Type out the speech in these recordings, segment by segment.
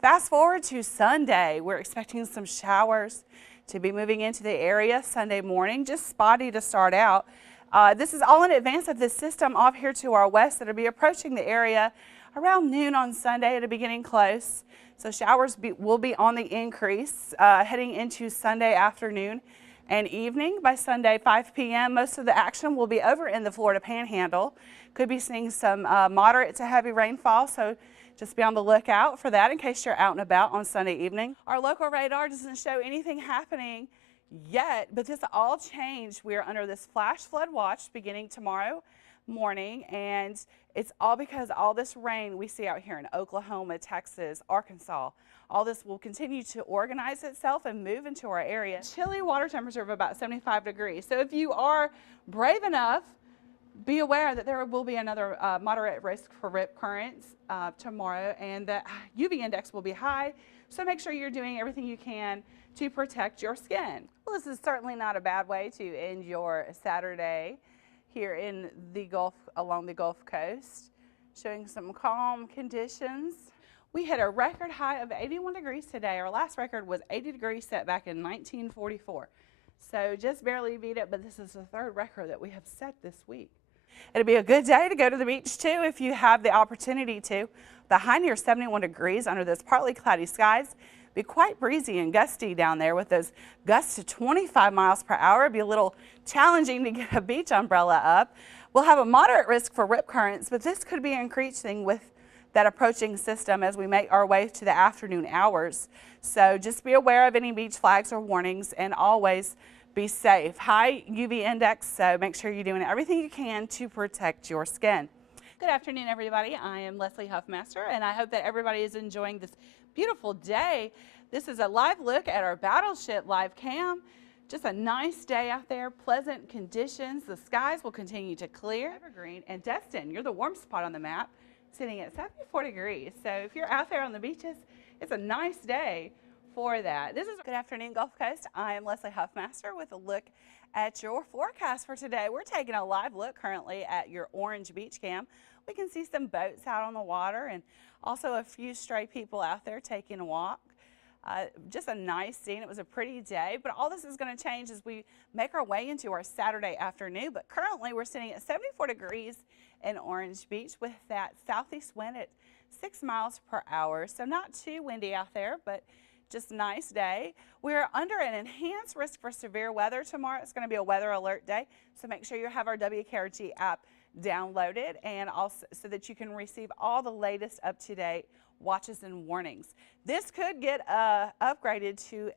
Fast forward to Sunday. We're expecting some showers to be moving into the area Sunday morning, just spotty to start out. This is all in advance of this system off here to our west that will be approaching the area around noon on Sunday. It'll be getting close. So showers will be on the increase heading into Sunday afternoon and evening. By Sunday 5 p.m. most of the action will be over in the Florida Panhandle. Could be seeing some moderate to heavy rainfall, so just be on the lookout for that in case you're out and about on Sunday evening. Our local radar doesn't show anything happening yet, but this all changed. We're under this flash flood watch beginning tomorrow morning, and it's all because all this rain we see out here in Oklahoma, Texas, Arkansas, all this will continue to organize itself and move into our area. Chilly water temperature of about 75 degrees. So if you are brave enough, be aware that there will be another moderate risk for rip currents tomorrow, and the UV index will be high. So make sure you're doing everything you can to protect your skin. Well, this is certainly not a bad way to end your Saturday here in the Gulf, along the Gulf Coast, showing some calm conditions. We hit a record high of 81 degrees today. Our last record was 80 degrees set back in 1944. So just barely beat it, but this is the third record that we have set this week. It'll be a good day to go to the beach too if you have the opportunity to. The high near 71 degrees under those partly cloudy skies. Be quite breezy and gusty down there with those gusts to 25 miles per hour. It'll be a little challenging to get a beach umbrella up. We'll have a moderate risk for rip currents, but this could be increasing with that approaching system as we make our way to the afternoon hours. So just be aware of any beach flags or warnings, and always be safe. High UV index, so make sure you're doing everything you can to protect your skin. Good afternoon, everybody. I am Lesley Huffmaster, and I hope that everybody is enjoying this beautiful day. This is a live look at our battleship live cam. Just a nice day out there, pleasant conditions. The skies will continue to clear. Evergreen and Destin, you're the warm spot on the map, sitting at 74 degrees. So if you're out there on the beaches, it's a nice day for that. This is Good Afternoon Gulf Coast. I am Lesley Huffmaster with a look at your forecast for today. We're taking a live look currently at your orange beach cam. We can see some boats out on the water and also a few stray people out there taking a walk. Just a nice scene. It was a pretty day, but all this is going to change as we make our way into our Saturday afternoon. But currently we're sitting at 74 degrees in Orange Beach with that southeast wind at 6 miles per hour. So not too windy out there, but just a nice day. We're under an enhanced risk for severe weather tomorrow. It's going to be a weather alert day. So make sure you have our WKRG app downloaded, and also so that you can receive all the latest up-to-date watches and warnings. This could get upgraded to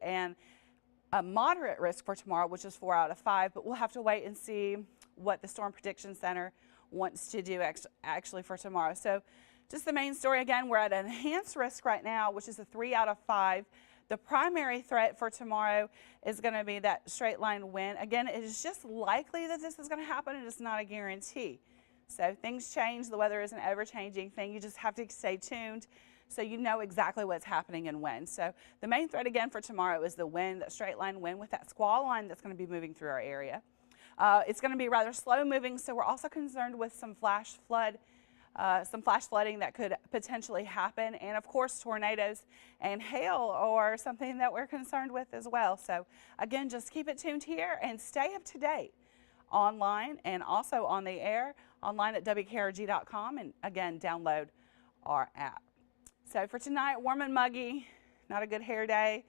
a moderate risk for tomorrow, which is 4 out of 5, but we'll have to wait and see what the Storm Prediction Center wants to do actually for tomorrow. So just the main story again, we're at an enhanced risk right now, which is a 3 out of 5. The primary threat for tomorrow is going to be that straight line wind. Again, it is just likely that this is going to happen, and it's not a guarantee. So things change. The weather is an ever-changing thing. You just have to stay tuned so you know exactly what's happening and when. So the main threat again for tomorrow is the wind, that straight line wind with that squall line that's going to be moving through our area. It's going to be rather slow moving, so we're also concerned with some flash flooding that could potentially happen, and of course tornadoes and hail are something that we're concerned with as well. So again, just keep it tuned here and stay up to date online and also on the air, online at WKRG.com, and again, download our app. So for tonight, warm and muggy, not a good hair day.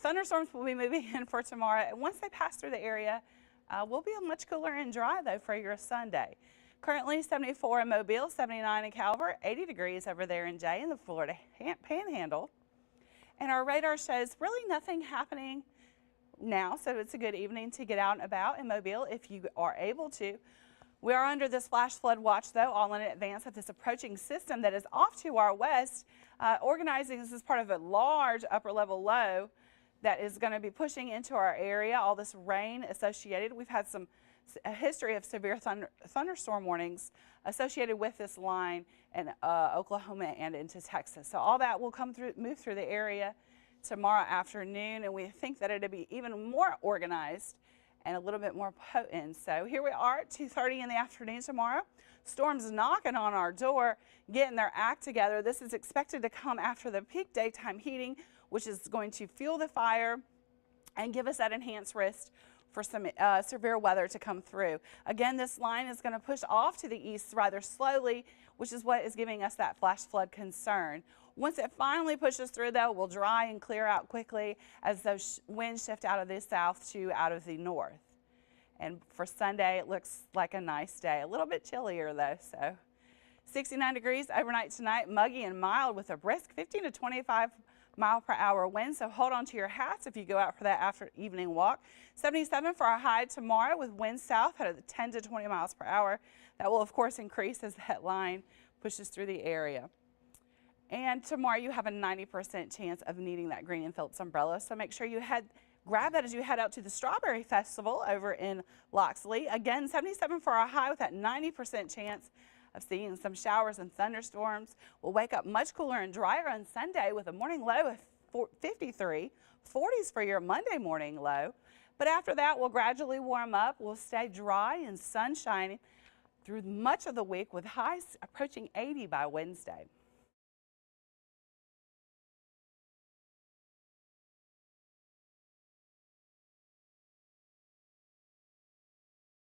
Thunderstorms will be moving in for tomorrow, and once they pass through the area, we'll be much cooler and dry though for your Sunday. Currently 74 in Mobile, 79 in Calvert, 80 degrees over there in Jay in the Florida Panhandle. And our radar shows really nothing happening now, so it's a good evening to get out and about in Mobile if you are able to. We are under this flash flood watch though, all in advance of this approaching system that is off to our west, organizing. This is part of a large upper level low that is going to be pushing into our area. All this rain associated. We've had a history of severe thunderstorm warnings associated with this line in Oklahoma and into Texas. So all that will move through the area tomorrow afternoon, and we think that it'll be even more organized and a little bit more potent. So here we are at 2:30 in the afternoon tomorrow. Storms knocking on our door, getting their act together. This is expected to come after the peak daytime heating, which is going to fuel the fire and give us that enhanced risk for some severe weather to come through. Again, this line is going to push off to the east rather slowly, which is what is giving us that flash flood concern. Once it finally pushes through, though, we'll dry and clear out quickly as those winds shift out of the south to out of the north. And for Sunday, it looks like a nice day. A little bit chillier, though, so 69 degrees overnight tonight, muggy and mild with a brisk 15 to 25 mile-per-hour wind, so hold on to your hats if you go out for that after evening walk. 77 for our high tomorrow with winds south at 10 to 20 miles per hour. That will, of course, increase as that line pushes through the area. And tomorrow you have a 90% chance of needing that green and Phillips umbrella, so make sure you grab that as you head out to the Strawberry Festival over in Lesley. Again, 77 for our high with that 90% chance of seeing some showers and thunderstorms. We'll wake up much cooler and drier on Sunday with a morning low of 53, 40s for your Monday morning low. But after that, we'll gradually warm up. We'll stay dry and sun shining through much of the week with highs approaching 80 by Wednesday.